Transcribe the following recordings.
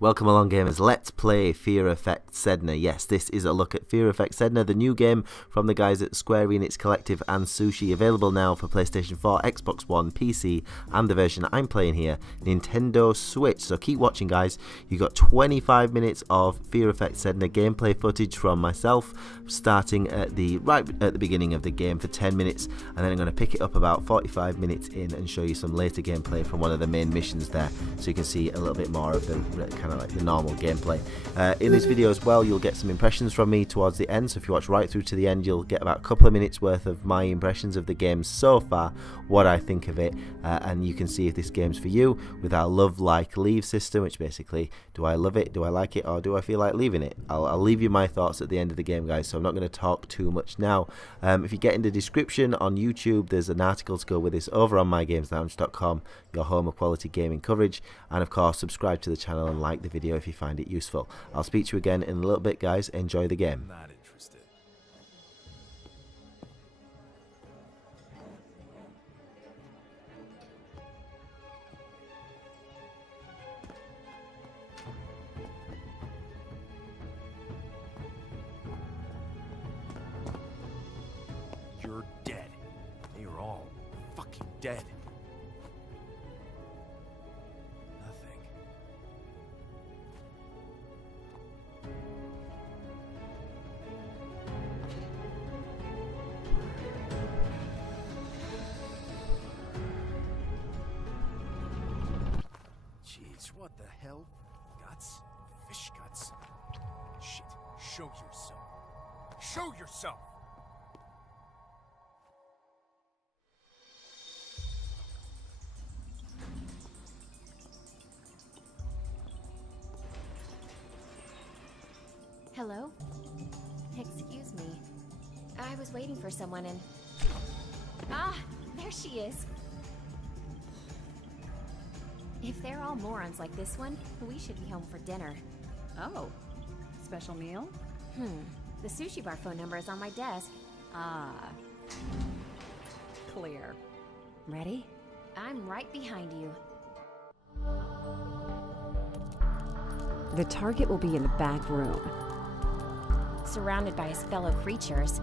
Welcome along, gamers. Let's play Fear Effect Sedna. Yes, this is a look at Fear Effect Sedna, the new game from the guys at Square Enix Collective and Sushi, available now for PlayStation 4, Xbox One, PC, and the version I'm playing here, Nintendo Switch. So keep watching, guys. You got 25 minutes of Fear Effect Sedna gameplay footage from myself, starting at right at the beginning of the game for 10 minutes, and then I'm going to pick it up about 45 minutes in and show you some later gameplay from one of the main missions there, so you can see a little bit more of the kind of like the normal gameplay. In this video as well, you'll get some impressions from me towards the end, so if you watch right through to the end, you'll get about a couple of minutes worth of my impressions of the game so far, what I think of it, and you can see if this game's for you with our love, like, leave system, which basically, do I love it, do I like it, or do I feel like leaving it? I'll leave you my thoughts at the end of the game, guys, so I'm not going to talk too much now. If you get in the description on YouTube, there's an article to go with this over on mygameslounge.com, your home of quality gaming coverage, and of course subscribe to the channel and like the video if you find it useful. I'll speak to you again in a little bit, guys. Enjoy the game. Not interested. You're dead. You're all fucking dead. Nothing. Jeez, what the hell? Guts? Fish guts? Shit, show yourself. Show yourself! Hello? Excuse me. I was waiting for someone and... Ah, there she is. If they're all morons like this one, we should be home for dinner. Oh, special meal? The sushi bar phone number is on my desk. Ah, clear. Ready? I'm right behind you. The target will be in the back room. Surrounded by his fellow creatures.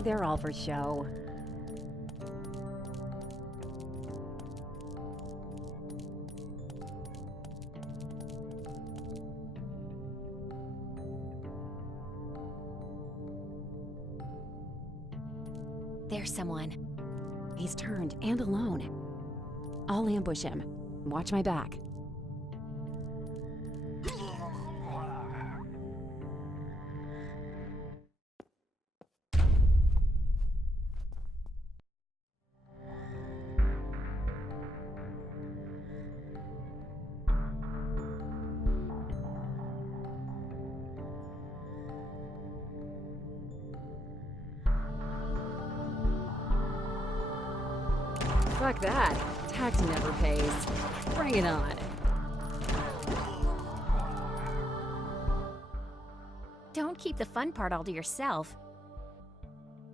They're all for show. There's someone. He's turned and alone. I'll ambush him. Watch my back. Fuck that. Tax never pays. Bring it on. Don't keep the fun part all to yourself.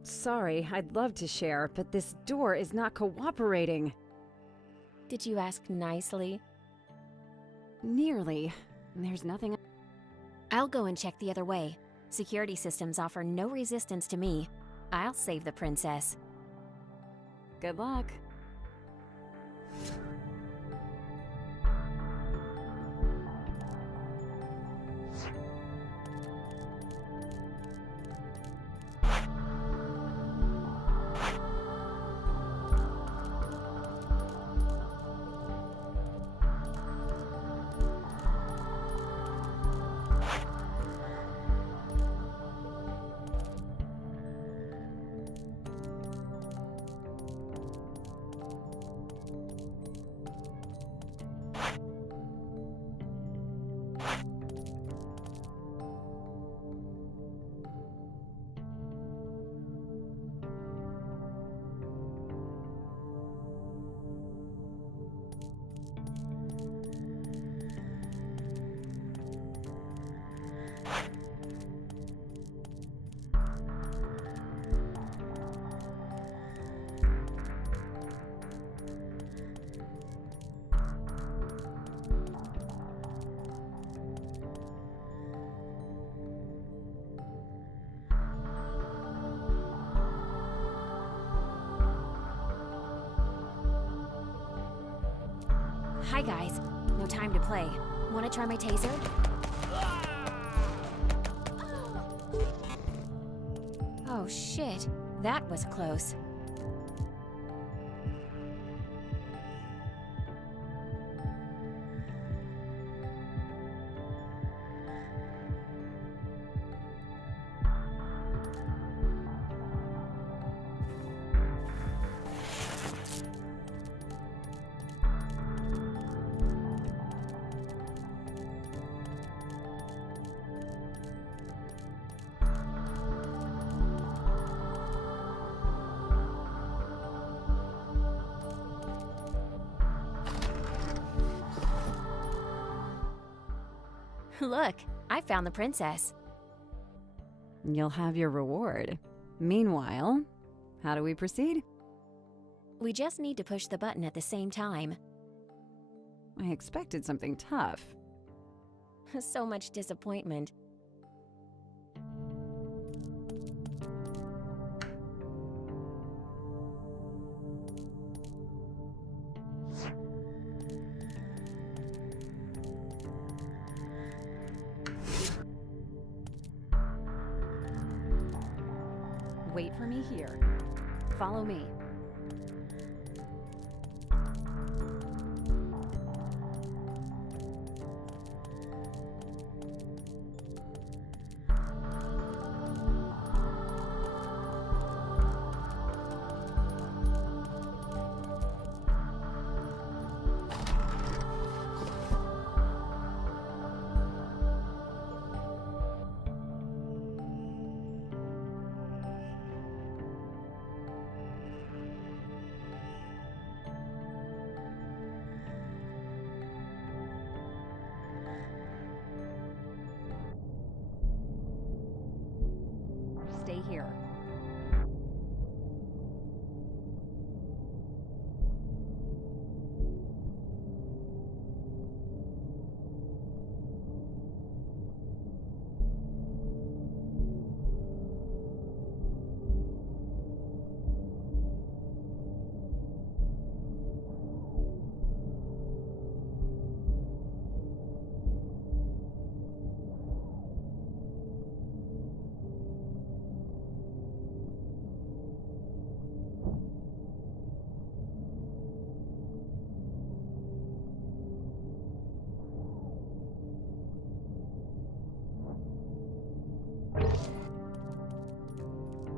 Sorry, I'd love to share, but this door is not cooperating. Did you ask nicely? Nearly. There's nothing. I'll go and check the other way. Security systems offer no resistance to me. I'll save the princess. Good luck. Hi, guys. No time to play. Want to try my taser? Oh, shit. That was close. Look, I found the princess. You'll have your reward. Meanwhile, how do we proceed? We just need to push the button at the same time. I expected something tough. So much disappointment. Wait for me here. Follow me. Stay here.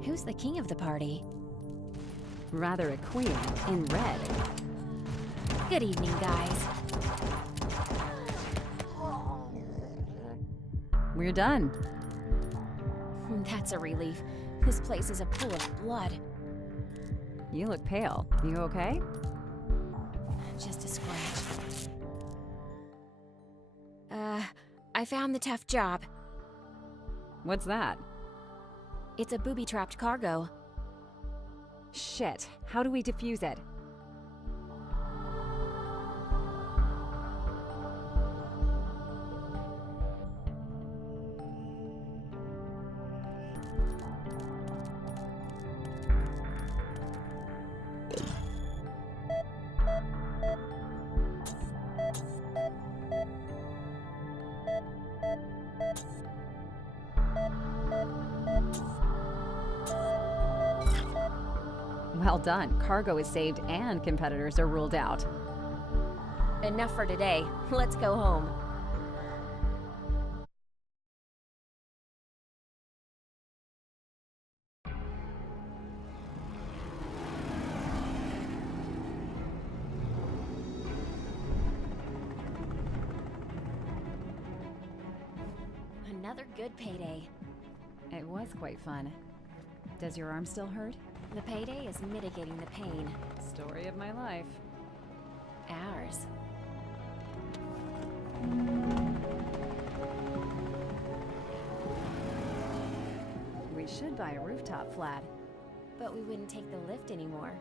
Who's the king of the party? Rather a queen in red. Good evening, guys. We're done. That's a relief. This place is a pool of blood. You look pale. You okay? Just a scratch. I found the tough job. What's that? It's a booby-trapped cargo. Shit. How do we defuse it? Well done. Cargo is saved and competitors are ruled out. Enough for today. Let's go home. Another good payday. It was quite fun. Does your arm still hurt? The payday is mitigating the pain. Story of my life. Ours. We should buy a rooftop flat. But we wouldn't take the lift anymore.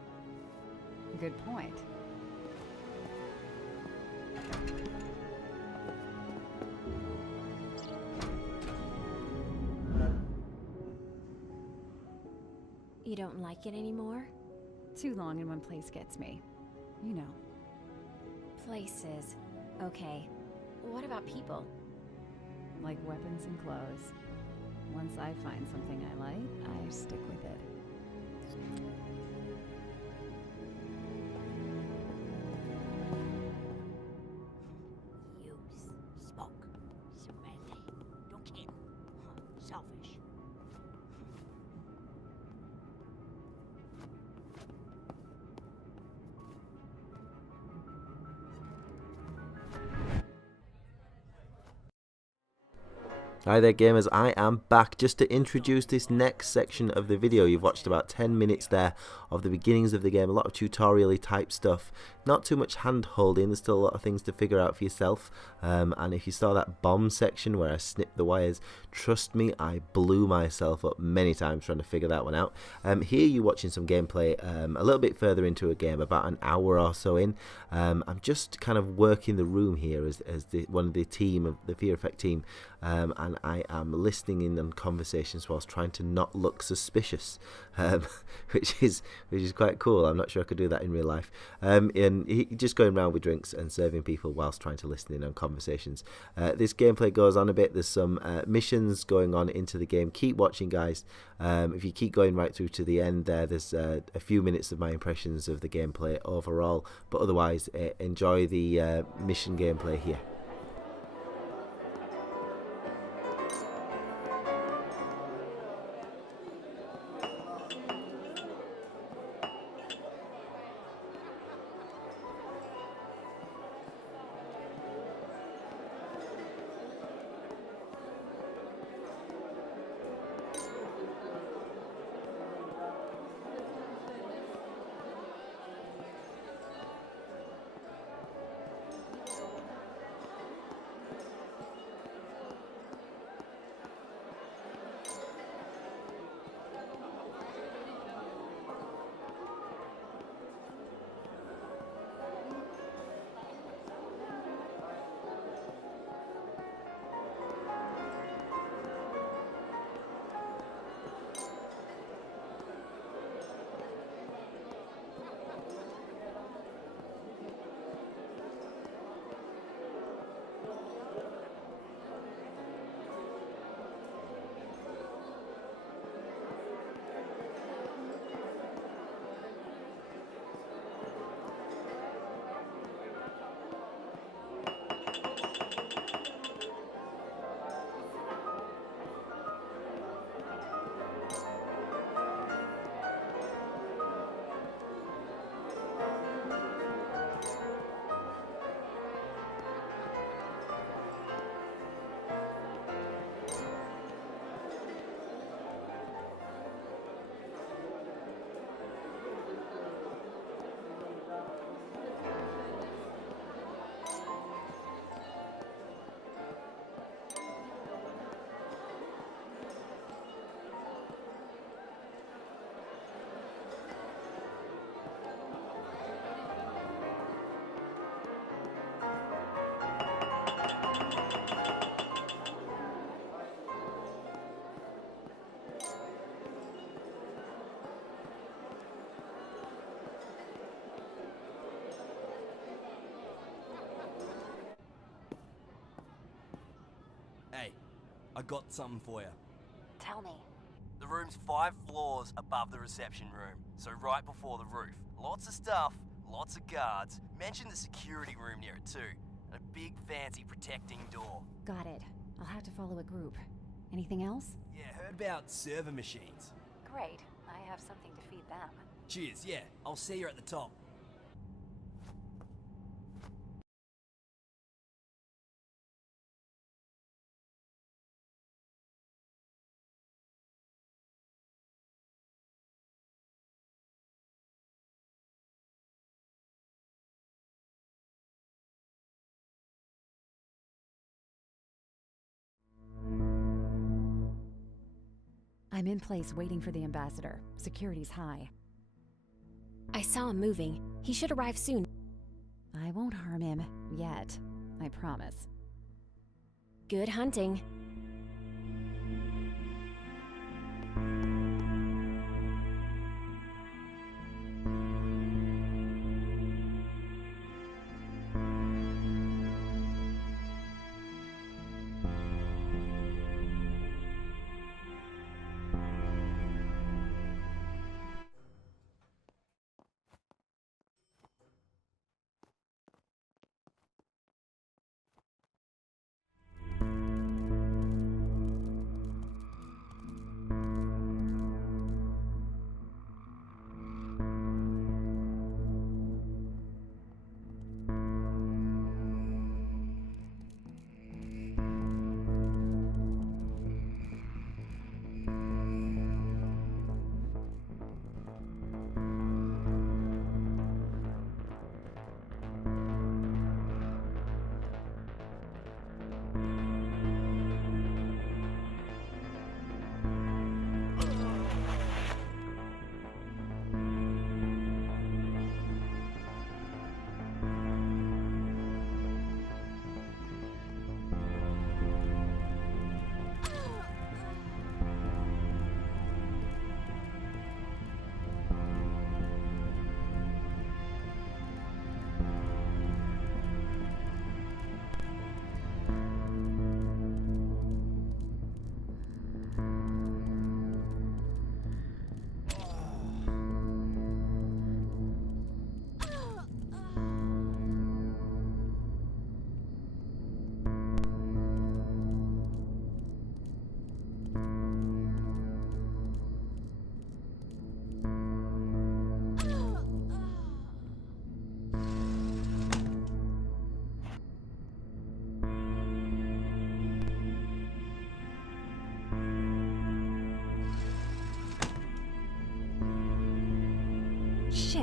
Good point. You don't like it anymore? Too long in one place gets me. You know. Places. Okay. What about people? Like weapons and clothes. Once I find something I like, I stick with it. Use, smoke, serenity. Don't care. Selfish. Hi there gamers, I am back just to introduce this next section of the video. You've watched about 10 minutes there of the beginnings of the game, a lot of tutorial-y type stuff, not too much hand holding, there's still a lot of things to figure out for yourself, and if you saw that bomb section where I snipped the wires, trust me, I blew myself up many times trying to figure that one out. Here you're watching some gameplay a little bit further into a game, about an hour or so in. I'm just kind of working the room here as one of the team of the Fear Effect team, and I am listening in on conversations whilst trying to not look suspicious, which is quite cool. I'm not sure I could do that in real life. And just going around with drinks and serving people whilst trying to listen in on conversations. This gameplay goes on a bit. There's some missions going on into the game. Keep watching, guys. If you keep going right through to the end there's a few minutes of my impressions of the gameplay overall, but otherwise enjoy the mission gameplay here. Hey, I got something for you. Tell me. The room's 5 floors above the reception room, so right before the roof. Lots of stuff, lots of guards. Mention the security room near it too, and a big fancy protecting door. Got it. I'll have to follow a group. Anything else? Yeah, heard about server machines. Great. I have something to feed them. Cheers, yeah, I'll see you at the top. I'm in place waiting for the ambassador. Security's high. I saw him moving. He should arrive soon. I won't harm him. Yet. I promise. Good hunting.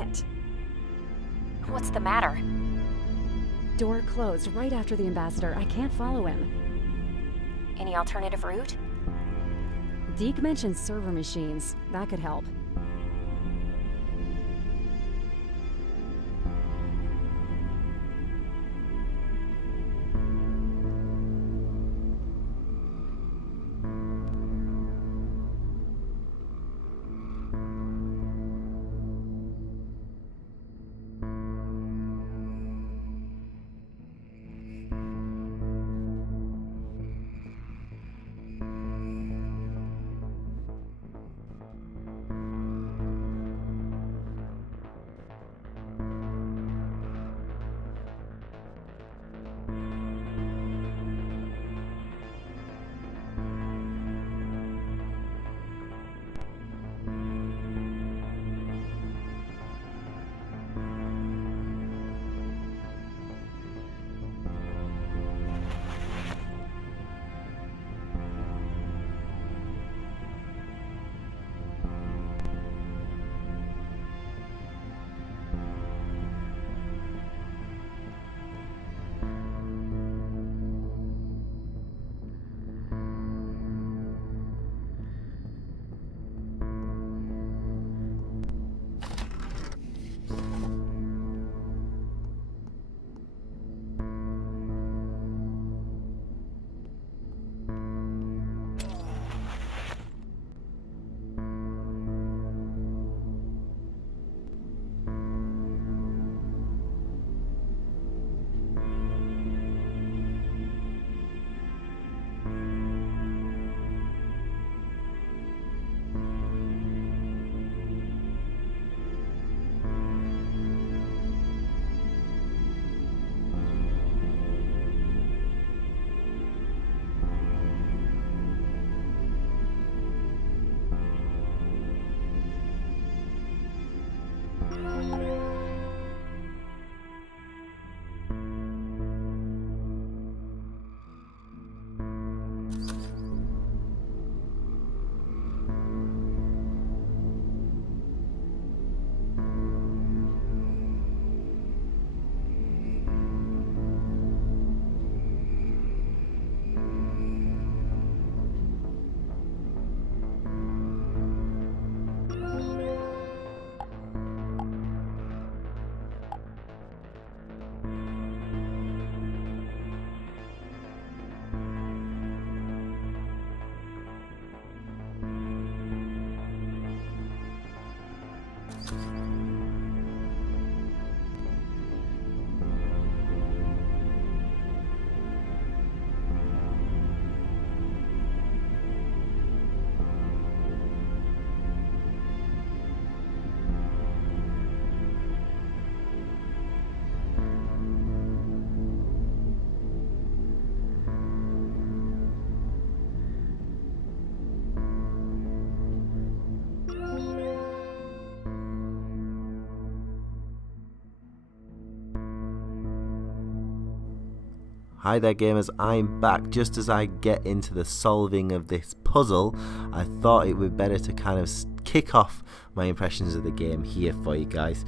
it! What's the matter? Door closed right after the ambassador. I can't follow him. Any alternative route? Deke mentioned server machines. That could help. Hi there gamers, I'm back. Just as I get into the solving of this puzzle, I thought it would be better to kind of kick off my impressions of the game here for you guys.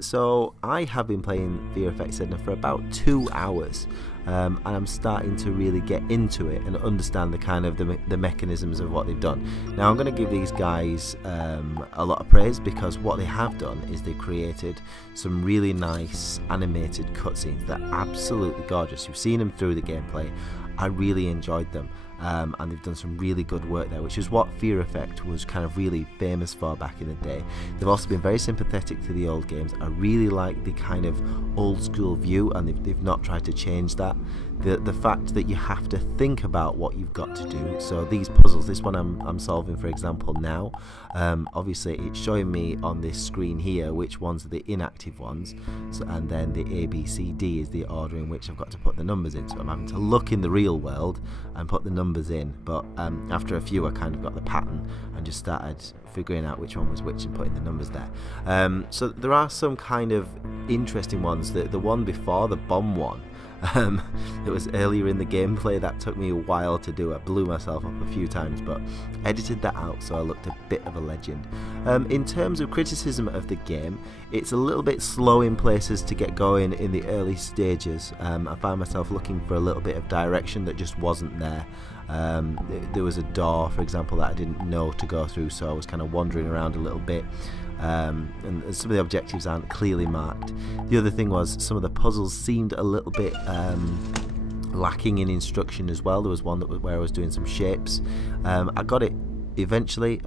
So I have been playing Fear Effect Sedna for about 2 hours, and I'm starting to really get into it and understand the kind of the mechanisms of what they've done. Now I'm going to give these guys a lot of praise, because what they have done is they created some really nice animated cutscenes that are absolutely gorgeous. You've seen them through the gameplay. I really enjoyed them. And they've done some really good work there, which is what Fear Effect was kind of really famous for back in the day. They've also been very sympathetic to the old games. I really like the kind of old school view, and they've not tried to change that. The fact that you have to think about what you've got to do. So these puzzles, this one I'm solving for example now, obviously it's showing me on this screen here which ones are the inactive ones, so, and then the A, B, C, D is the order in which I've got to put the numbers in. So I'm having to look in the real world and put the numbers in, but after a few I kind of got the pattern and just started figuring out which one was which and putting the numbers there. So there are some kind of interesting ones. The one before, the bomb one, It was earlier in the gameplay that took me a while to do. I blew myself up a few times, but edited that out so I looked a bit of a legend. In terms of criticism of the game, it's a little bit slow in places to get going in the early stages. I found myself looking for a little bit of direction that just wasn't there. There was a door, for example, that I didn't know to go through, so I was kind of wandering around a little bit. And some of the objectives aren't clearly marked. The other thing was some of the puzzles seemed a little bit lacking in instruction as well. There was one where I was doing some shapes. I got it eventually.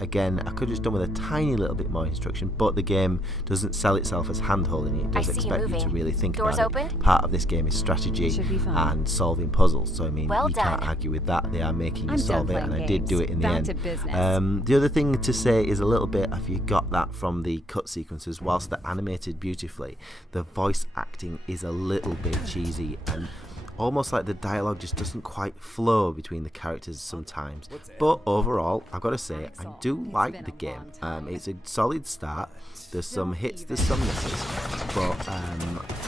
Again, I could have just done with a tiny little bit more instruction, but the game doesn't sell itself as hand-holding. It does expect you to really think Doors about opened? it. Part of this game is strategy Should be fine. and solving puzzles, so I mean, Well you can't done. argue with that. They are making you I'm solve done it, and playing I did do it in the games. end. Back to business. The other thing to say is a little bit, if you got that from the cut sequences, whilst they're animated beautifully, the voice acting is a little bit cheesy and almost like the dialogue just doesn't quite flow between the characters sometimes. But overall, I've got to say, I do like the game. It's a solid start. There's some hits, there's some misses, but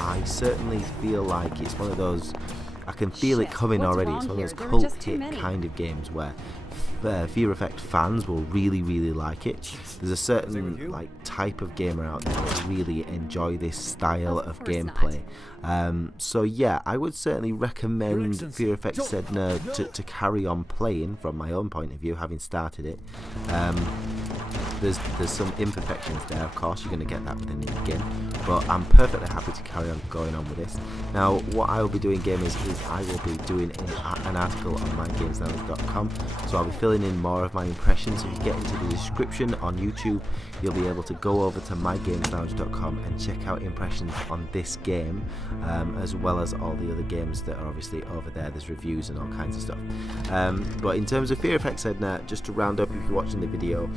I certainly feel like it's one of those, I can feel it coming What's already. wrong It's one of those here? There are cult just too hit many. kind of games where Fear Effect fans will really like it. There's a certain like type of gamer out there that really enjoy this style of course not. gameplay. So yeah, I would certainly recommend Fear Effect Sedna to carry on playing from my own point of view, having started it. There's some imperfections there, of course, you're going to get that with any game, but I'm perfectly happy to carry on going on with this. Now, what I will be doing, gamers, is I will be doing an article on mygameslounge.com, so I'll be filling in more of my impressions. If you get into the description on YouTube, you'll be able to go over to mygameslounge.com and check out impressions on this game, as well as all the other games that are obviously over there. There's reviews and all kinds of stuff. But in terms of Fear Effect Sedna, just to round up, if you're watching the video,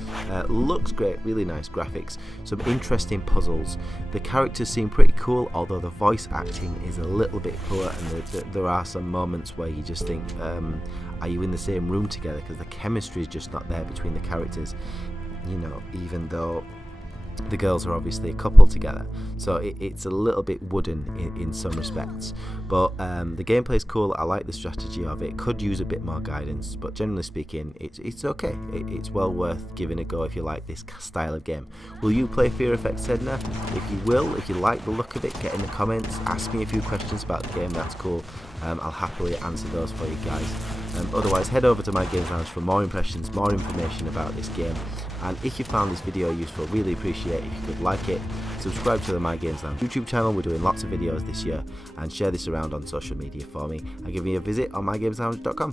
looks great, really nice graphics, some interesting puzzles. The characters seem pretty cool, although the voice acting is a little bit poor, and there are some moments where you just think, are you in the same room together? Because the chemistry is just not there between the characters, you know, even though the girls are obviously a couple together, so it's a little bit wooden in some respects, but the gameplay is cool. I like the strategy of it. Could use a bit more guidance, but generally speaking, it's okay. It's well worth giving a go if you like this style of game. Will you play Fear Effect Sedna? If you will, if you like the look of it, get in the comments, ask me a few questions about the game. That's cool. I'll happily answer those for you guys. Otherwise, head over to My Games Lounge for more impressions, more information about this game. And if you found this video useful, really appreciate it if you could like it, subscribe to the My Games Lounge YouTube channel. We're doing lots of videos this year, and share this around on social media for me, and give me a visit on mygameslounge.com.